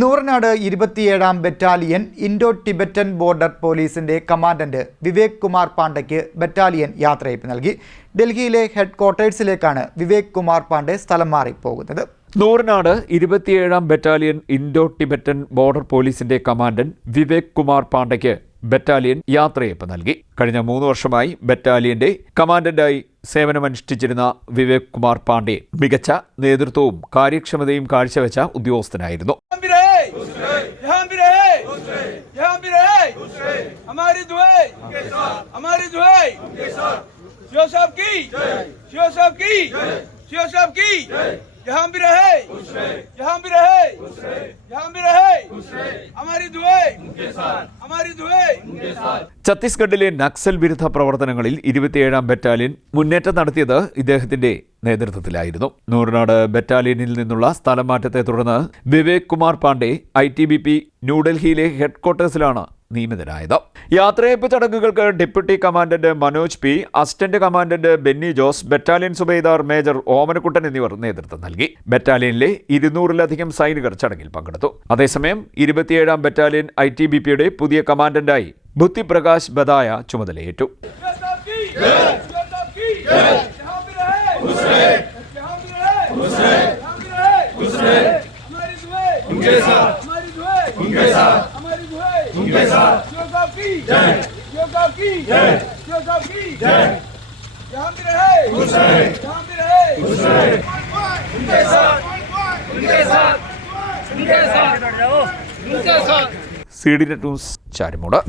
നൂറനാട് ഇരുപത്തിയേഴാം battalion Indo Tibetan border പോലീസിന്റെ commandant Vivek Kumar പാണ്ഡയ്ക്ക് ബറ്റാലിയൻ യാത്രയപ്പ് നൽകി. ഡൽഹിയിലെ ഹെഡ് ക്വാർട്ടേഴ്സിലേക്കാണ് വിവേക് കുമാർ പാണ്ഡെ സ്ഥലം മാറി പോകുന്നത് നൂറിനാട് ഇരുപത്തിയേഴാം ബറ്റാലിയൻ ഇൻഡോ ടിബറ്റൻ ബോർഡർ പോലീസിന്റെ കമാൻഡന്റ് വിവേക് കുമാർ പാണ്ഡയ്ക്ക് ബറ്റാലിയൻ യാത്രയപ്പ് നൽകി. കഴിഞ്ഞ മൂന്ന് വർഷമായി ബറ്റാലിയന്റെ കമാൻഡന്റായി സേവനമനുഷ്ഠിച്ചിരുന്ന വിവേക് കുമാർ പാണ്ഡെ മികച്ച നേതൃത്വവും കാര്യക്ഷമതയും കാഴ്ചവെച്ച ഉദ്യോഗസ്ഥനായിരുന്നു. यहाँ भी रहे। यहाँ भी रहे। हमारी दुआई हमारी दुआई शिव साहब की। शिव साहब की। शिव साहब की। यहाँ भी रहे। यहाँ भी रहे। यहाँ भी रहे। ഛത്തീസ്ഗഡിലെ നക്സൽ വിരുദ്ധ പ്രവർത്തനങ്ങളിൽ ഇരുപത്തിയേഴാം ബറ്റാലിയൻ മുന്നേറ്റം നടത്തിയത് ഇദ്ദേഹത്തിന്റെ നേതൃത്വത്തിലായിരുന്നു. നൂറിനാട് ബറ്റാലിയനിൽ നിന്നുള്ള സ്ഥലമാറ്റത്തെ തുടർന്ന് Vivek Kumar Pandey I T B P ന്യൂഡൽഹിയിലെ ഹെഡ്ക്വാർട്ടേഴ്സിലാണ് നിയമിതനായത്. യാത്രയപ്പ് ചടങ്ങുകൾക്ക് deputy commandant Manoj P assistant commandant Benny Jose battalion subedar major Omanakuttan എന്നിവർ നേതൃത്വം നൽകി ബറ്റാലിയനിലെ ഇരുന്നൂറിലധികം സൈനികർ ചടങ്ങിൽ പങ്കെടുത്തു അതേസമയം ഇരുപത്തിയേഴാം ബറ്റാലിയൻ ഐ ടി ബി പിയുടെ പുതിയ കമാൻഡന്റായി ബുദ്ധിപ്രകാശ് ബദായ ചുമതലയേറ്റു शिव साहब की शिव साहब की यहाँ भी रहे यहाँ भी रहे यहाँ भी रहे हमारी दुआएं उनके साथ हमारी दुआएं उनके साथ हमारी दुआएं उनके साथ शिव साहब की जय शिव साहब की जय शिव साहब की जय यहाँ भी रहे यहाँ भी रहे उनके साथ उनके साथ उनके साथ उनके साथ C D net news Charimoodu